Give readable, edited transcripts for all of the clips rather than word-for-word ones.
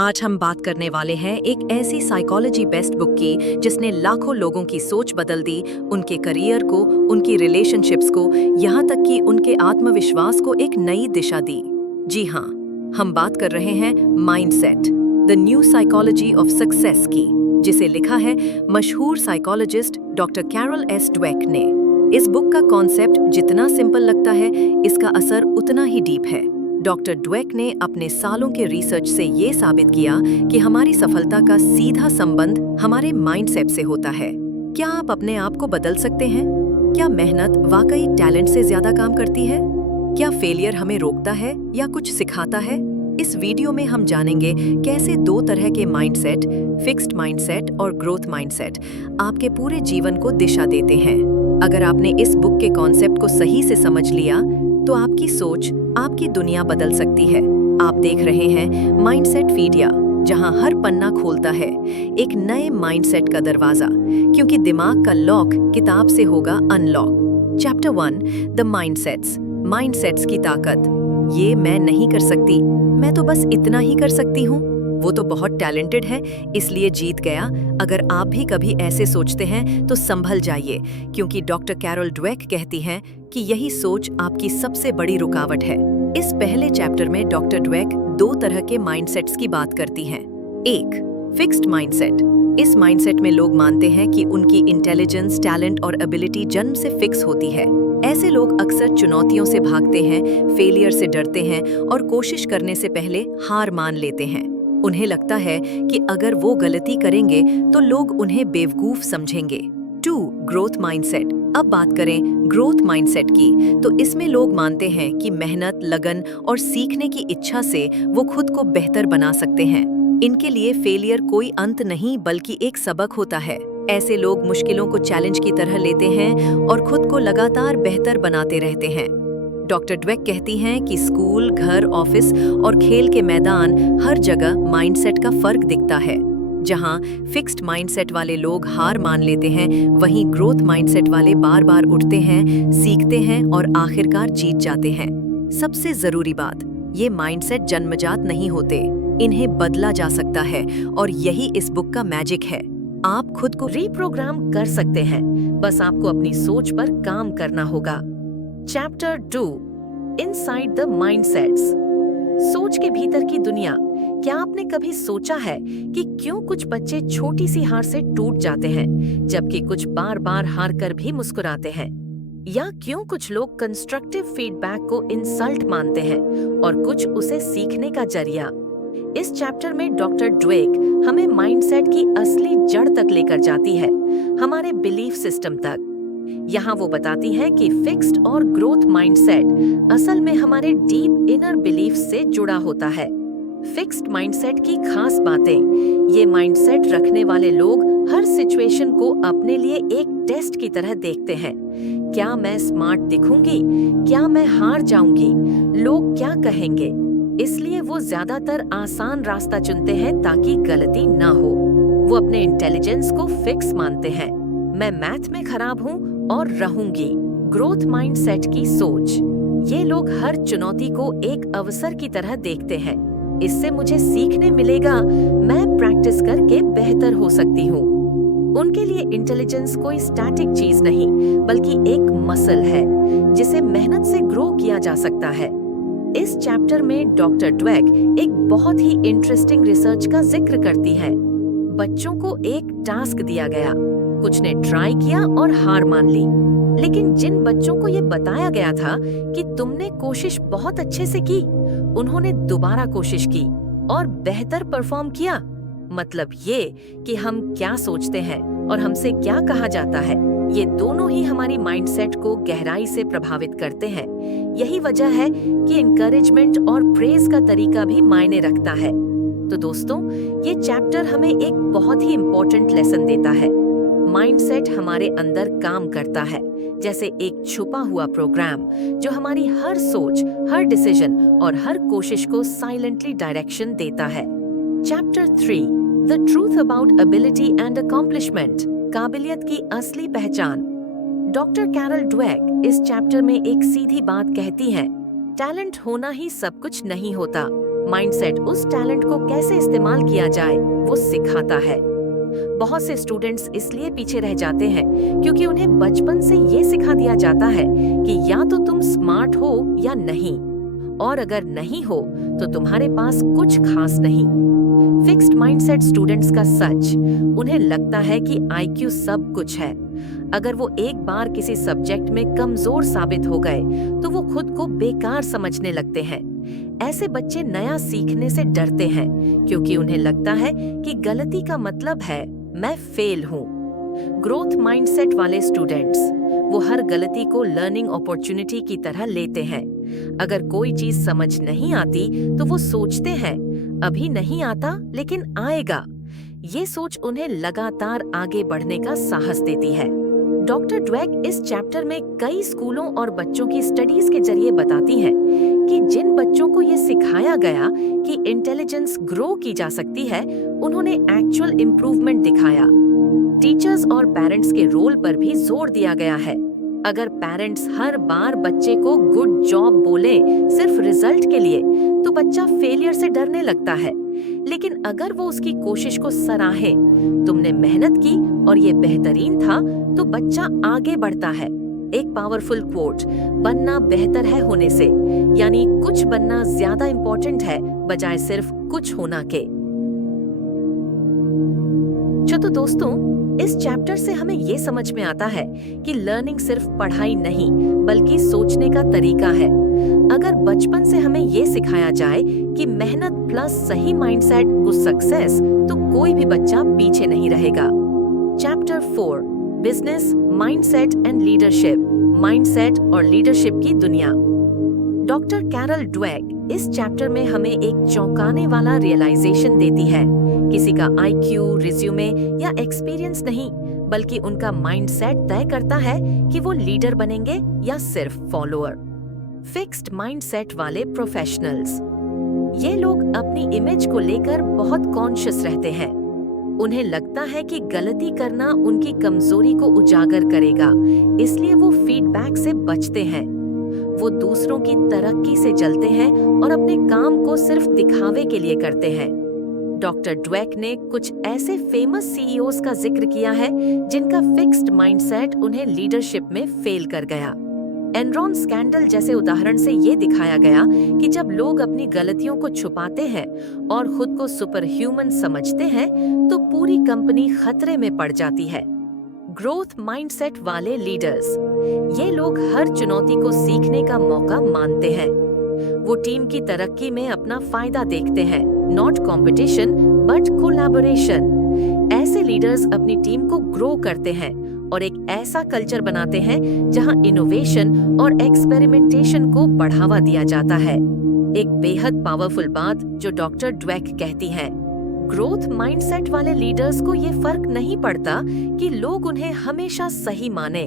आज हम बात करने वाले हैं एक ऐसी साइकोलॉजी बेस्ट बुक की जिसने लाखों लोगों की सोच बदल दी, उनके करियर को, उनकी रिलेशनशिप्स को, यहाँ तक कि उनके आत्मविश्वास को एक नई दिशा दी। जी हाँ, हम बात कर रहे हैं mindset, the new psychology of success की, जिसे लिखा है मशहूर psychologist doctor Carol S Dweck ने। इस बुक का कॉन्सेप्ट जितना सिंपल लगता है, इसका असर उतना ही डीप है। डॉक्टर ड्वेक ने अपने सालों के रिसर्च से ये साबित किया कि हमारी सफलता का सीधा संबंध हमारे माइंडसेट से होता है। क्या आप अपने आप को बदल सकते हैं? क्या मेहनत वाकई टैलेंट से ज्यादा काम करती है? क्या फेलियर हमें रोकता है या कुछ सिखाता है? इस वीडियो में हम जानेंगे कैसे दो तरह के माइंडसेट, फिक्स्ड माइंडसेट और ग्रोथ माइंडसेट, आपके पूरे जीवन को दिशा देते हैं। अगर आपने इस बुक के कॉन्सेप्ट को सही से समझ लिया, तो आपकी सोच, आपकी दुनिया बदल सकती है। आप देख रहे हैं माइंडसेट फीडिया, जहां हर पन्ना खोलता है एक नए माइंडसेट का दरवाजा, क्योंकि दिमाग का लॉक किताब से होगा अनलॉक। चैप्टर 1, द माइंडसेट्स की ताकत। ये मैं नहीं कर सकती, मैं तो बस इतना ही कर सकती हूँ, वो तो बहुत टैलेंटेड है इसलिए जीत गया। अगर आप भी कभी ऐसे सोचते हैं तो संभल जाइए, क्योंकि डॉक्टर कैरल ड्वेक कहती हैं कि यही सोच आपकी सबसे बड़ी रुकावट है। इस पहले चैप्टर में डॉक्टर ड्वेक दो तरह के माइंडसेट्स की बात करती हैं। एक, फिक्स्ड माइंडसेट। इस माइंडसेट में लोग मानते हैं कि उनकी इंटेलिजेंस, टैलेंट और एबिलिटी जन्म से फिक्स होती है। ऐसे लोग अक्सर चुनौतियों से भागते हैं, फेलियर से डरते हैं और कोशिश करने से पहले हार मान लेते हैं। उन्हें लगता है कि अगर वो गलती करेंगे तो लोग उन्हें बेवकूफ समझेंगे। 2, ग्रोथ माइंडसेट। अब बात करें ग्रोथ माइंडसेट की, तो इसमें लोग मानते हैं कि मेहनत, लगन और सीखने की इच्छा से वो खुद को बेहतर बना सकते हैं। इनके लिए फेलियर कोई अंत नहीं बल्कि एक सबक होता है। ऐसे लोग मुश्किलों को चैलेंज की तरह लेते हैं और खुद को लगातार बेहतर बनाते रहते हैं। डॉक्टर ड्वेक कहती हैं कि स्कूल, घर, ऑफिस और खेल के मैदान, हर जगह माइंडसेट का फर्क दिखता है। जहां फिक्स्ड माइंडसेट वाले लोग हार मान लेते हैं, वहीं ग्रोथ माइंडसेट वाले बार बार उठते हैं, सीखते हैं और आखिरकार जीत जाते हैं। सबसे जरूरी बात, ये माइंडसेट जन्मजात नहीं होते, इन्हें बदला जा सकता है और यही इस बुक का मैजिक है। आप खुद को रीप्रोग्राम कर सकते हैं, बस आपको अपनी सोच पर काम करना होगा। Chapter 2, inside the mindsets. सोच के भीतर की दुनिया। क्या आपने कभी सोचा है कि क्यों कुछ बच्चे छोटी सी हार से टूट जाते हैं, जबकि कुछ बार बार हार कर भी मुस्कुराते हैं? या क्यों कुछ लोग कंस्ट्रक्टिव फीडबैक को इंसल्ट मानते हैं और कुछ उसे सीखने का जरिया? इस चैप्टर में डॉक्टर ड्वेक हमें माइंडसेट की असली जड़ तक लेकर जाती है, हमारे बिलीफ सिस्टम तक। यहाँ वो बताती है कि फिक्स्ड और ग्रोथ माइंडसेट असल में हमारे डीप इनर बिलीफ से जुड़ा होता है। फिक्स्ड माइंडसेट की खास बातें। ये माइंडसेट रखने वाले लोग हर सिचुएशन को अपने लिए एक टेस्ट की तरह देखते हैं। क्या मैं स्मार्ट दिखूंगी? क्या मैं हार जाऊंगी? लोग क्या कहेंगे? इसलिए वो ज्यादातर आसान रास्ता चुनते हैं ताकि गलती ना हो। वो अपने इंटेलिजेंस को फिक्स मानते हैं। मैं मैथ में खराब हूँ और रहूंगी। ग्रोथ माइंडसेट की सोच। ये लोग हर चुनौती को एक अवसर की तरह देखते हैं। इससे मुझे सीखने मिलेगा, मैं प्रैक्टिस करके बेहतर हो सकती हूँ। उनके लिए इंटेलिजेंस कोई स्टैटिक चीज नहीं, बल्कि एक मसल है जिसे मेहनत से ग्रो किया जा सकता है। इस चैप्टर में डॉक्टर ड्वेक एक बहुत ही इंटरेस्टिंग रिसर्च का जिक्र करती है। बच्चों को एक टास्क दिया गया, कुछ ने ट्राई किया और हार मान ली, लेकिन जिन बच्चों को ये बताया गया था कि तुमने कोशिश बहुत अच्छे से की, उन्होंने दोबारा कोशिश की और बेहतर परफॉर्म किया। मतलब ये कि हम क्या सोचते हैं और हमसे क्या कहा जाता है, ये दोनों ही हमारी माइंडसेट को गहराई से प्रभावित करते हैं। यही वजह है कि इंकरेजमेंट और प्रेज का तरीका भी मायने रखता है। तो दोस्तों, ये चैप्टर हमें एक बहुत ही इम्पोर्टेंट लेसन देता है। माइंडसेट हमारे अंदर काम करता है जैसे एक छुपा हुआ प्रोग्राम, जो हमारी हर सोच, हर डिसीजन और हर कोशिश को साइलेंटली डायरेक्शन देता है। Chapter 3, the truth about ability and accomplishment. काबिलियत की असली पहचान। डॉक्टर कैरल ड्वेक इस चैप्टर में एक सीधी बात कहती है, टैलेंट होना ही सब कुछ नहीं होता, माइंडसेट उस टैलेंट को कैसे इस्तेमाल किया जाए वो सिखाता है। बहुत से स्टूडेंट्स इसलिए पीछे रह जाते हैं क्योंकि उन्हें बचपन से ये सिखा दिया जाता है कि या तो तुम स्मार्ट हो या नहीं, और अगर नहीं हो तो तुम्हारे पास कुछ खास नहीं। फिक्स्ड माइंडसेट स्टूडेंट्स का सच, उन्हें लगता है कि आईक्यू सब कुछ है। अगर वो एक बार किसी सब्जेक्ट में कमजोर साबित हो गए तो वो खुद को बेकार समझने लगते हैं। ऐसे बच्चे नया सीखने से डरते हैं क्योंकि उन्हें लगता है कि गलती का मतलब है मैं फेल हूँ। ग्रोथ माइंडसेट वाले स्टूडेंट्स, वो हर गलती को लर्निंग अपॉर्चुनिटी की तरह लेते हैं। अगर कोई चीज समझ नहीं आती तो वो सोचते हैं अभी नहीं आता लेकिन आएगा। ये सोच उन्हें लगातार आगे बढ़ने का साहस देती है। डॉक्टर ड्वेक इस चैप्टर में कई स्कूलों और बच्चों की स्टडीज के जरिए बताती हैं कि जिन बच्चों को ये सिखाया गया कि इंटेलिजेंस ग्रो की जा सकती है, उन्होंने एक्चुअल इम्प्रूवमेंट दिखाया। टीचर्स और पेरेंट्स के रोल पर भी जोर दिया गया है। अगर पेरेंट्स हर बार बच्चे को गुड जॉब बोले सिर्फ रिजल्ट के लिए, तो बच्चा फेलियर से डरने लगता है। लेकिन अगर वो उसकी कोशिश को सराहे, तुमने मेहनत की और ये बेहतरीन था, तो बच्चा आगे बढ़ता है। एक पावरफुल कोट, बनना बेहतर है होने से, यानी कुछ बनना ज्यादा इम्पोर्टेंट है बजाय सिर्फ कुछ होना के। तो दोस्तों, इस चैप्टर से हमें ये समझ में आता है कि लर्निंग सिर्फ पढ़ाई नहीं बल्कि सोचने का तरीका है। अगर बचपन से हमें ये सिखाया जाए कि मेहनत प्लस सही माइंडसेट को सक्सेस, तो कोई भी बच्चा पीछे नहीं रहेगा। Chapter 4, business, mindset and leadership, mindset और लीडरशिप की दुनिया। डॉक्टर कैरल ड्वेक इस चैप्टर में हमें एक चौंकाने वाला रियलाइजेशन देती है। किसी का आईक्यू, रिज्यूमे या एक्सपीरियंस नहीं, बल्कि उनका माइंडसेट तय करता है कि वो लीडर बनेंगे या सिर्फ फॉलोअर। फिक्स्ड माइंडसेट वाले प्रोफेशनल्स, ये लोग अपनी इमेज को लेकर बहुत कॉन्शियस रहते हैं। उन्हें लगता है कि गलती करना उनकी कमजोरी को उजागर करेगा, इसलिए वो फीडबैक से बचते हैं। वो दूसरों की तरक्की से जलते हैं और अपने काम को सिर्फ दिखावे के लिए करते हैं। डॉक्टर ड्वेक ने कुछ ऐसे फेमस सीईओज का जिक्र किया है जिनका फिक्स्ड माइंडसेट उन्हें लीडरशिप में फेल कर गया। एनरॉन स्कैंडल जैसे उदाहरण से ये दिखाया गया कि जब लोग अपनी गलतियों को छुपाते हैं और खुद को सुपर ह्यूमन समझते हैं, तो पूरी कंपनी खतरे में पड़ जाती है। ग्रोथ माइंडसेट वाले लीडर्स, ये लोग हर चुनौती को सीखने का मौका मानते हैं। वो टीम की तरक्की में अपना फायदा देखते हैं, नॉट कॉम्पिटिशन बट कोलैबोरेशन। ऐसे लीडर्स अपनी टीम को ग्रो करते हैं और एक ऐसा कल्चर बनाते हैं जहां इनोवेशन और एक्सपेरिमेंटेशन को बढ़ावा दिया जाता है। एक बेहद पावरफुल बात जो डॉक्टर ड्वेक कहती है, ग्रोथ माइंडसेट वाले लीडर्स को ये फर्क नहीं पड़ता कि लोग उन्हें हमेशा सही माने।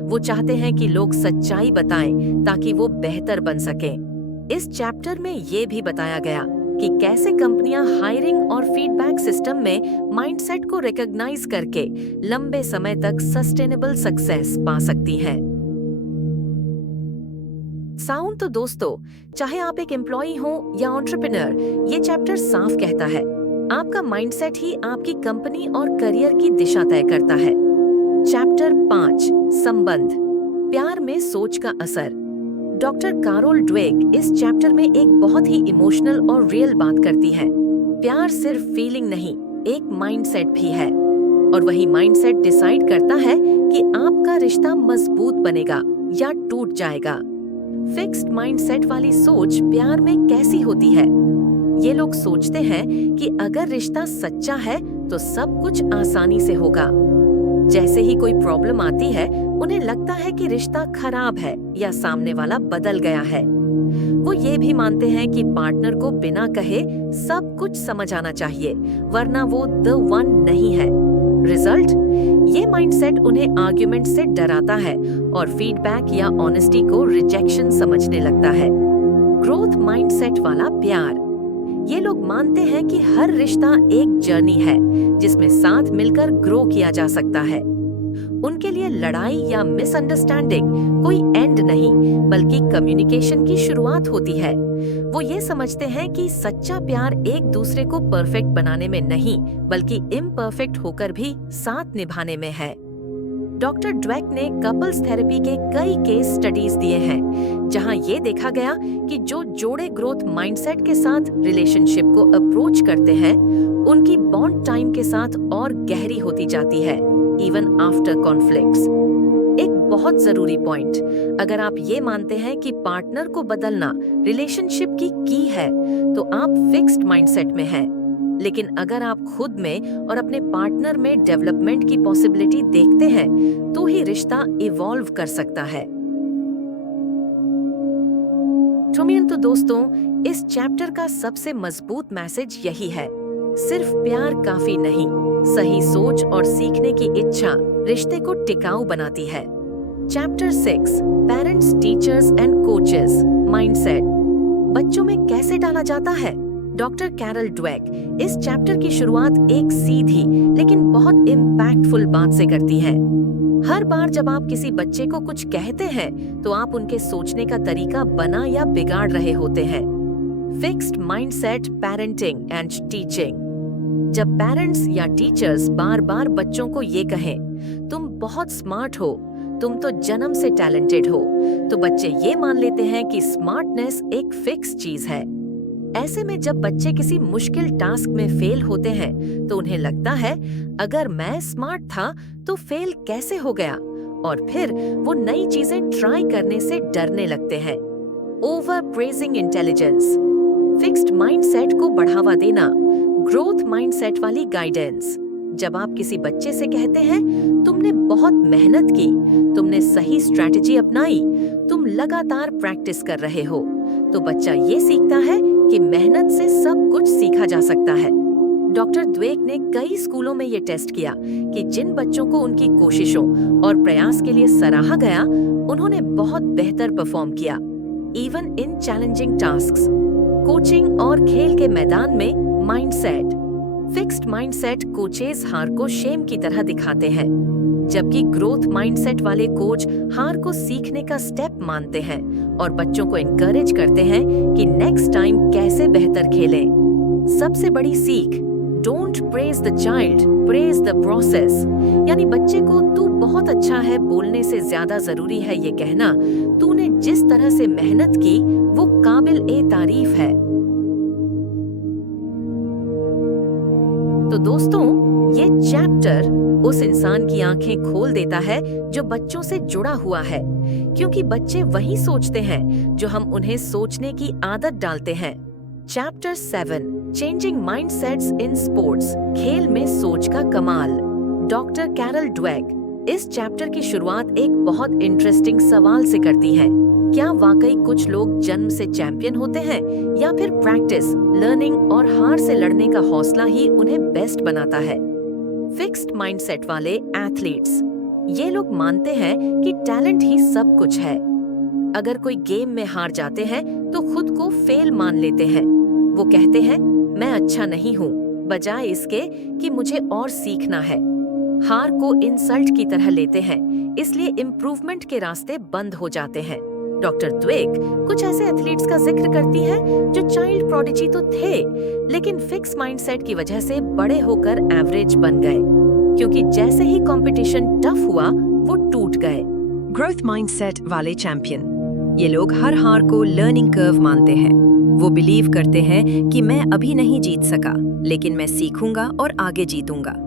वो चाहते हैं कि लोग सच्चाई बताएं ताकि वो बेहतर बन सकें। इस चैप्टर में ये भी बताया गया कि कैसे कंपनियां हायरिंग और फीडबैक सिस्टम में माइंडसेट को रिकॉग्नाइज करके लंबे समय तक सस्टेनेबल सक्सेस पा सकती हैं। साउंड तो दोस्तों, चाहे आप एक एम्प्लॉई हो या एंटरप्रेन्योर, ये चैप्टर साफ कहता है आपका माइंडसेट ही आपकी कंपनी और करियर की दिशा तय करता है। चैप्टर 5, संबंध, प्यार में सोच का असर। डॉक्टर कैरल ड्वेक इस चैप्टर में एक बहुत ही इमोशनल और रियल बात करती है। प्यार सिर्फ फीलिंग नहीं, एक माइंडसेट भी है, और वही माइंडसेट डिसाइड करता है कि आपका रिश्ता मजबूत बनेगा या टूट जाएगा। फिक्स्ड माइंडसेट वाली सोच प्यार में कैसी होती है? ये लोग सोचते हैं कि अगर रिश्ता सच्चा है तो सब कुछ आसानी से होगा। जैसे ही कोई प्रॉब्लम आती है, उन्हें लगता है कि रिश्ता खराब है या सामने वाला बदल गया है। वो ये भी मानते हैं कि पार्टनर को बिना कहे सब कुछ समझ आना चाहिए, वरना वो द वन नहीं है। रिजल्ट, ये माइंडसेट उन्हें आर्ग्यूमेंट से डराता है और फीडबैक या ऑनेस्टी को रिजेक्शन समझने लगता है। ग्रोथ माइंडसेट वाला प्यार, ये लोग मानते हैं कि हर रिश्ता एक जर्नी है जिसमें साथ मिलकर ग्रो किया जा सकता है। उनके लिए लड़ाई या मिसअंडरस्टैंडिंग कोई एंड नहीं, बल्कि कम्युनिकेशन की शुरुआत होती है। वो ये समझते हैं कि सच्चा प्यार एक दूसरे को परफेक्ट बनाने में नहीं, बल्कि इम्परफेक्ट होकर भी साथ निभाने में है। डॉक्टर ड्वेक ने कपल्स थेरेपी के कई केस स्टडीज दिए हैं, जहां ये देखा गया कि जो जोड़े ग्रोथ माइंडसेट के साथ रिलेशनशिप को अप्रोच करते हैं, उनकी बॉन्ड टाइम के साथ और गहरी होती जाती है, इवन आफ्टर कॉन्फ्लिक्ट्स। एक बहुत जरूरी पॉइंट, अगर आप ये मानते हैं कि पार्टनर को बदलना रिलेशनशिप की है, तो आप फिक्स्ड माइंडसेट में हैं। लेकिन अगर आप खुद में और अपने पार्टनर में डेवलपमेंट की पॉसिबिलिटी देखते हैं, तो ही रिश्ता इवॉल्व कर सकता है। तो दोस्तों, इस चैप्टर का सबसे मजबूत मैसेज यही है, सिर्फ प्यार काफी नहीं, सही सोच और सीखने की इच्छा रिश्ते को टिकाऊ बनाती है। Chapter 6, parents, teachers and coaches mindset, बच्चों में कैसे डाला जाता है। डॉक्टर कैरल ड्वेक इस चैप्टर की शुरुआत एक सीधी लेकिन बहुत इम्पैक्टफुल बात से करती है। हर बार जब आप किसी बच्चे को कुछ कहते हैं, तो आप उनके सोचने का तरीका बना या बिगाड़ रहे होते हैं। Fixed mindset, parenting and teaching. जब पेरेंट्स या टीचर्स बार बार बच्चों को ये कहें, तुम बहुत स्मार्ट हो, तुम तो जन्म से टैलेंटेड हो, तो बच्चे ये मान लेते हैं कि स्मार्टनेस एक फिक्स चीज है। ऐसे में जब बच्चे किसी मुश्किल टास्क में फेल होते हैं, तो उन्हें लगता है अगर मैं स्मार्ट था तो फेल कैसे हो गया, और फिर वो नई चीजें ट्राई करने से डरने लगते हैं। Over praising intelligence, fixed mindset को बढ़ावा देना, ग्रोथ माइंडसेट वाली गाइडेंस। जब आप किसी बच्चे से कहते हैं, तुमने बहुत मेहनत की, तुमने सही स्ट्रैटेजी अपनाई, तुम लगातार प्रैक्टिस कर रहे हो, तो बच्चा ये सीखता है कि मेहनत से सब कुछ सीखा जा सकता है। डॉक्टर द्वेक ने कई स्कूलों में ये टेस्ट किया कि जिन बच्चों को उनकी कोशिशों और प्रयास के लिए सराहा गया, उन्होंने बहुत बेहतर परफॉर्म किया, even in challenging tasks. Coaching और खेल के मैदान में माइंडसेट, फिक्स्ड माइंडसेट कोचेस हार को शेम की तरह दिखाते हैं, जबकि ग्रोथ माइंडसेट वाले कोच हार को सीखने का स्टेप मानते हैं और बच्चों को एनकरेज करते हैं कि नेक्स्ट टाइम कैसे बेहतर खेलें। सबसे बड़ी सीख, don't praise the child, praise the process. यानी बच्चे को तू बहुत अच्छा है बोलने से ज्यादा जरूरी है ये कहना, तूने जिस तरह से मेहनत की वो काबिल ए तारीफ है। तो दोस्तों, ये चैप्टर उस इंसान की आंखें खोल देता है जो बच्चों से जुड़ा हुआ है, क्योंकि बच्चे वही सोचते हैं जो हम उन्हें सोचने की आदत डालते हैं। Chapter 7, changing mindsets in sports, खेल में सोच का कमाल। डॉक्टर कैरल ड्वेक इस चैप्टर की शुरुआत एक बहुत इंटरेस्टिंग सवाल से करती है, क्या वाकई कुछ लोग जन्म से चैंपियन होते हैं, या फिर प्रैक्टिस, लर्निंग और हार से लड़ने का हौसला ही उन्हें बेस्ट बनाता है। फिक्स्ड माइंडसेट वाले एथलीट्स, ये लोग मानते हैं कि टैलेंट ही सब कुछ है। अगर कोई गेम में हार जाते हैं तो खुद को फेल मान लेते हैं। वो कहते हैं मैं अच्छा नहीं हूँ, बजाय इसके कि मुझे और सीखना है। हार को इंसल्ट की तरह लेते हैं, इसलिए इम्प्रूवमेंट के रास्ते बंद हो जाते हैं। डॉक्टर द्वेक कुछ ऐसे एथलीट्स का जिक्र करती है जो चाइल्ड प्रोडिजी तो थे, लेकिन फिक्स माइंडसेट की वजह से बड़े होकर एवरेज बन गए, क्योंकि जैसे ही कंपटीशन टफ हुआ वो टूट गए। ग्रोथ माइंडसेट वाले चैंपियन, ये लोग हर हार को लर्निंग कर्व मानते हैं। वो बिलीव करते हैं कि मैं अभी नहीं जीत सका, लेकिन मैं सीखूंगा और आगे जीतूंगा।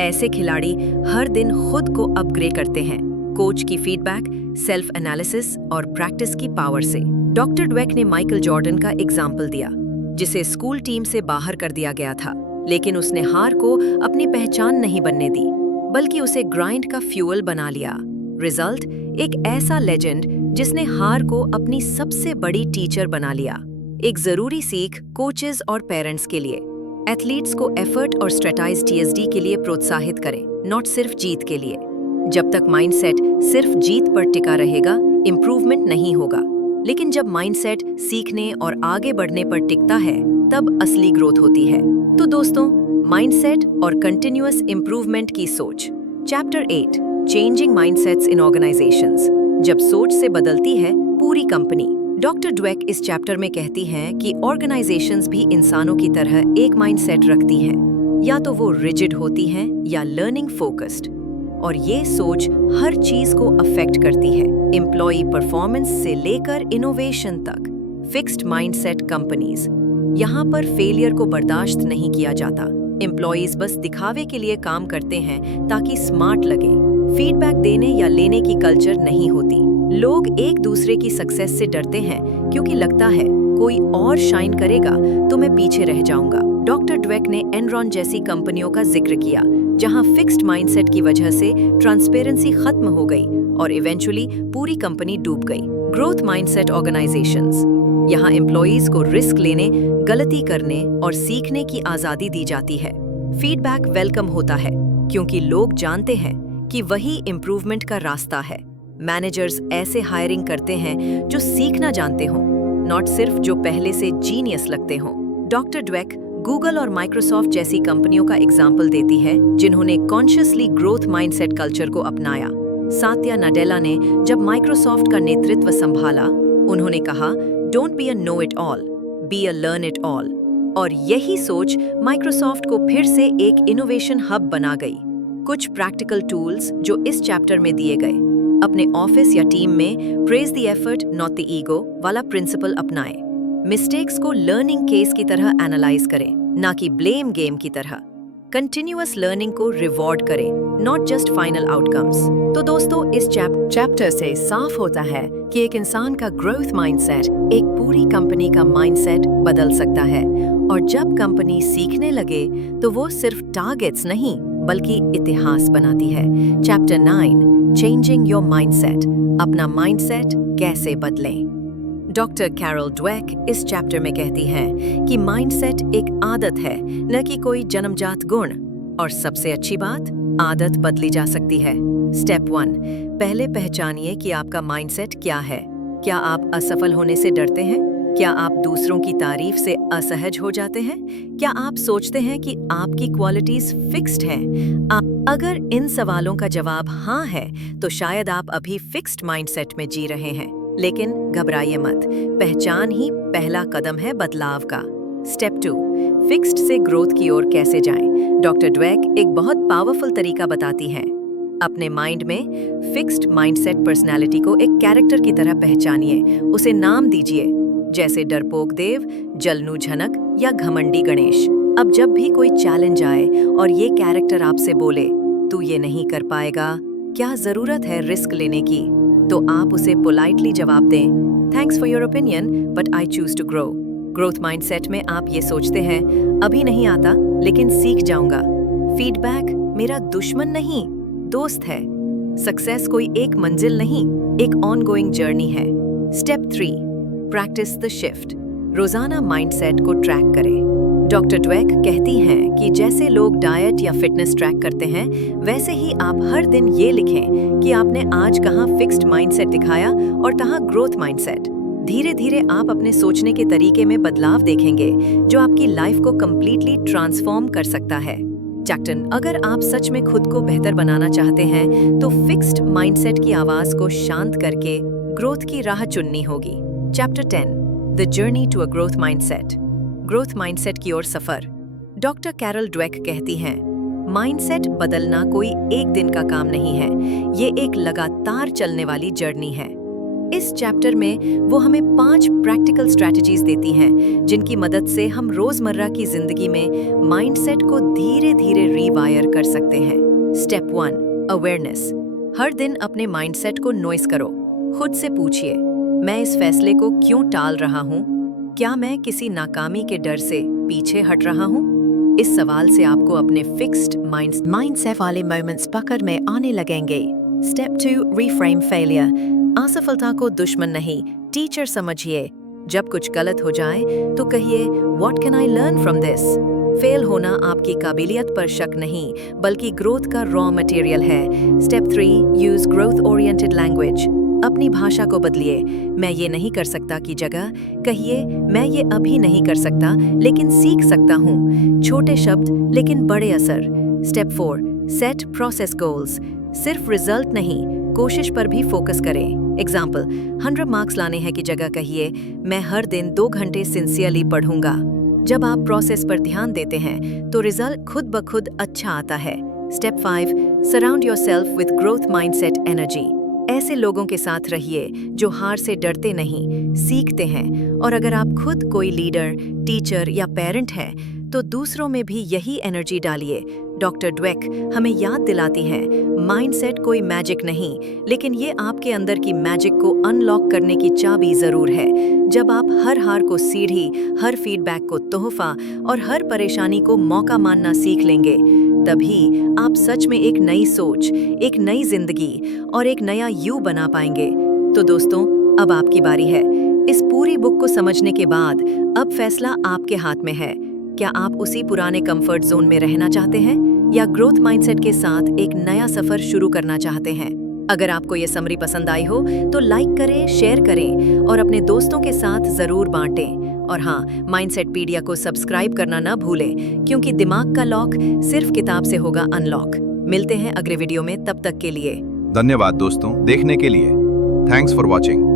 ऐसे खिलाड़ी हर दिन खुद को अपग्रेड करते हैं, कोच की फीडबैक, सेल्फ एनालिसिस और प्रैक्टिस की पावर से। डॉक्टर ड्वेक ने माइकल जॉर्डन का एग्जाम्पल दिया, जिसे स्कूल टीम से बाहर कर दिया गया था, लेकिन उसने हार को अपनी पहचान नहीं बनने दी, बल्कि उसे ग्राइंड का फ्यूल बना लिया। रिजल्ट, एक ऐसा लेजेंड जिसने हार को अपनी सबसे बड़ी टीचर बना लिया। एक जरूरी सीख कोचेस और पेरेंट्स के लिए, एथलीट्स को एफर्ट और स्ट्रेटाइज TSD के लिए प्रोत्साहित करें, नॉट सिर्फ जीत के लिए। जब तक माइंडसेट सिर्फ जीत पर टिका रहेगा, इंप्रूवमेंट नहीं होगा, लेकिन जब माइंडसेट सीखने और आगे बढ़ने पर टिकता है, तब असली ग्रोथ होती है। तो दोस्तों, माइंडसेट और कंटिन्यूअस इंप्रूवमेंट की सोच। चैप्टर 8, चेंजिंग माइंडसेट्स इन ऑर्गेनाइजेशंस, जब सोच से बदलती है पूरी कंपनी। डॉक्टर ड्वेक इस चैप्टर में कहती हैं कि ऑर्गेनाइजेशंस भी इंसानों की तरह एक माइंडसेट रखती हैं, या तो वो रिजिड होती हैं या लर्निंग फोकस्ड, और ये सोच हर चीज को अफेक्ट करती है, एम्प्लॉय परफॉर्मेंस से लेकर इनोवेशन तक। फिक्स्ड माइंडसेट कंपनीज, यहाँ पर फेलियर को बर्दाश्त नहीं किया जाता। एम्प्लॉयज बस दिखावे के लिए काम करते हैं ताकि स्मार्ट लगे। फीडबैक देने या लेने की कल्चर नहीं होती। लोग एक दूसरे की सक्सेस से डरते हैं क्योंकि लगता है कोई और शाइन करेगा तो मैं पीछे रह जाऊंगा। डॉक्टर ड्वेक ने एनरॉन जैसी कंपनियों का जिक्र किया जहां फिक्स्ड माइंडसेट की वजह से ट्रांसपेरेंसी खत्म हो गई और इवेंचुअली पूरी कंपनी डूब गई। ग्रोथ माइंडसेट ऑर्गेनाइजेशंस, यहाँ एम्प्लॉयज को रिस्क लेने, गलती करने और सीखने की आजादी दी जाती है। फीडबैक वेलकम होता है क्योंकि लोग जानते हैं कि वही इम्प्रूवमेंट का रास्ता है। मैनेजर्स ऐसे हायरिंग करते हैं जो सीखना जानते हों, नॉट सिर्फ जो पहले से जीनियस लगते हों। डॉक्टर ड्वेक गूगल और माइक्रोसॉफ्ट जैसी कंपनियों का एग्जाम्पल देती है जिन्होंने कॉन्शियसली ग्रोथ माइंडसेट कल्चर को अपनाया। सात्या नाडेला ने जब माइक्रोसॉफ्ट का नेतृत्व संभाला, उन्होंने कहा, don't be a know it all, be a learn it all. और यही सोच माइक्रोसॉफ्ट को फिर से एक इनोवेशन हब बना गई। कुछ प्रैक्टिकल टूल्स जो इस चैप्टर में दिए गए, अपने ऑफिस या टीम में praise the effort not the ego वाला प्रिंसिपल अपनाएं। मिस्टेक्स को लर्निंग केस की तरह एनालाइज करें, ना कि ब्लेम गेम की तरह। कंटिन्यूअस लर्निंग को रिवॉर्ड करें, नॉट जस्ट फाइनल आउटकम्स। तो दोस्तों, इस चैप्टर से साफ होता है कि एक इंसान का ग्रोथ माइंडसेट एक पूरी कंपनी का माइंडसेट बदल सकता है। और जब कंपनी सीखने लगे तो वो सिर्फ टारगेट्स नहीं बल्कि इतिहास बनाती है। चैप्टर 9, चेंजिंग योर माइंडसेट, अपना माइंडसेट कैसे बदलें। डॉक्टर कैरल ड्वेक इस चैप्टर में कहती हैं कि माइंडसेट एक आदत है, न कि कोई जन्मजात गुण। और सबसे अच्छी बात, आदत बदली जा सकती है। स्टेप 1, पहले पहचानिए कि आपका माइंडसेट क्या है। क्या आप असफल होने से डरते हैं? क्या आप दूसरों की तारीफ से असहज हो जाते हैं? क्या आप सोचते हैं कि आपकी क्वालिटीज फिक्स्ड हैं? अगर इन सवालों का जवाब हाँ है, तो शायद आप अभी फिक्स्ड माइंडसेट में जी रहे हैं। लेकिन घबराइए मत, पहचान ही पहला कदम है बदलाव का। स्टेप 2, फिक्स्ड से ग्रोथ की ओर कैसे जाएं? डॉक्टर ड्वेक एक बहुत पावरफुल तरीका बताती हैं। अपने माइंड में फिक्स्ड माइंडसेट पर्सनालिटी को एक कैरेक्टर की तरह पहचानिए, उसे नाम दीजिए, जैसे डरपोक देव, जलनू झनक या घमंडी गणेश। अब जब भी कोई चैलेंज आए और ये कैरेक्टर आपसे बोले, तू ये नहीं कर पाएगा, क्या जरूरत है रिस्क लेने की, तो आप उसे पोलाइटली जवाब दें, thanks for your opinion but I choose to grow. Growth mindset में आप ये सोचते हैं, अभी नहीं आता लेकिन सीख जाऊंगा। फीडबैक मेरा दुश्मन नहीं, दोस्त है। सक्सेस कोई एक मंजिल नहीं, एक ऑनगोइंग जर्नी है। स्टेप 3, प्रैक्टिस द शिफ्ट, रोजाना माइंडसेट को ट्रैक करें। डॉक्टर ड्वेक कहती हैं कि जैसे लोग डाइट या फिटनेस ट्रैक करते हैं, वैसे ही आप हर दिन ये लिखें कि आपने आज कहाँ फिक्स्ड माइंडसेट दिखाया और कहाँ ग्रोथ माइंडसेट। धीरे धीरे आप अपने सोचने के तरीके में बदलाव देखेंगे जो आपकी लाइफ को कंप्लीटली ट्रांसफॉर्म कर सकता है। चैप्टर, अगर आप सच में खुद को बेहतर बनाना चाहते हैं तो फिक्स्ड माइंडसेट की आवाज को शांत करके ग्रोथ की राह चुननी होगी। Chapter 10, the journey to a growth mindset, growth mindset की ओर सफर। डॉक्टर कैरल ड्वेक कहती हैं, माइंडसेट बदलना कोई एक दिन का काम नहीं है, ये एक लगातार चलने वाली जर्नी है। इस चैप्टर में वो हमें 5 प्रैक्टिकल स्ट्रैटेजीज देती हैं जिनकी मदद से हम रोजमर्रा की जिंदगी में माइंडसेट को धीरे धीरे रीवायर कर सकते हैं। Step 1, awareness. हर दिन अपने माइंडसेट को नोइस करो। खुद से पूछिए, मैं इस फैसले को क्यों टाल रहा हूँ? क्या मैं किसी नाकामी के डर से पीछे हट रहा हूँ? इस सवाल से आपको अपने फिक्स्ड माइंडसेट वाले मोमेंट्स पकड़ में आने लगेंगे। Step 2, reframe failure. असफलता को दुश्मन नहीं, टीचर समझिए। जब कुछ गलत हो जाए तो कहिए, what can I learn from this? Fail होना आपकी काबिलियत पर शक नहीं, बल्कि ग्रोथ का रॉ मटेरियल है। Step 3, use growth oriented language. अपनी भाषा को बदलिए। मैं ये नहीं कर सकता की जगह कहिए, मैं ये अभी नहीं कर सकता लेकिन सीख सकता हूँ। छोटे शब्द लेकिन बड़े असर। Step 4, set process goals. सिर्फ रिजल्ट नहीं, कोशिश पर भी फोकस करें। एग्जाम्पल, 100 मार्क्स लाने हैं की जगह कहिए, मैं हर दिन 2 घंटे सिंसियरली पढ़ूंगा। जब आप प्रोसेस पर ध्यान देते हैं तो रिजल्ट खुद ब खुद अच्छा आता है। Step 5, surround yourself with growth mindset energy. ऐसे लोगों के साथ रहिए जो हार से डरते नहीं, सीखते हैं। और अगर आप खुद कोई लीडर, टीचर या पेरेंट हैं तो दूसरों में भी यही एनर्जी डालिए। डॉक्टर ड्वेक हमें याद दिलाती हैं, माइंडसेट कोई मैजिक नहीं, लेकिन ये आपके अंदर की मैजिक को अनलॉक करने की चाबी जरूर है। जब आप हर हार को सीढ़ी, हर फीडबैक को तोहफा और हर परेशानी को मौका मानना सीख लेंगे, तभी आप सच में एक नई सोच, एक नई जिंदगी और एक नया यू बना पाएंगे। तो दोस्तों, अब आपकी बारी है। इस पूरी बुक को समझने के बाद अब फैसला आपके हाथ में है। क्या आप उसी पुराने कंफर्ट जोन में रहना चाहते हैं या ग्रोथ माइंडसेट के साथ एक नया सफर शुरू करना चाहते हैं? अगर आपको ये समरी पसंद आई हो तो लाइक करें, शेयर करें और अपने दोस्तों के साथ जरूर बांटें। और हाँ, माइंडसेटपीडिया को सब्सक्राइब करना ना भूलें, क्योंकि दिमाग का लॉक सिर्फ किताब से होगा अनलॉक। मिलते हैं अगले वीडियो में, तब तक के लिए धन्यवाद दोस्तों देखने के लिए। Thanks for watching.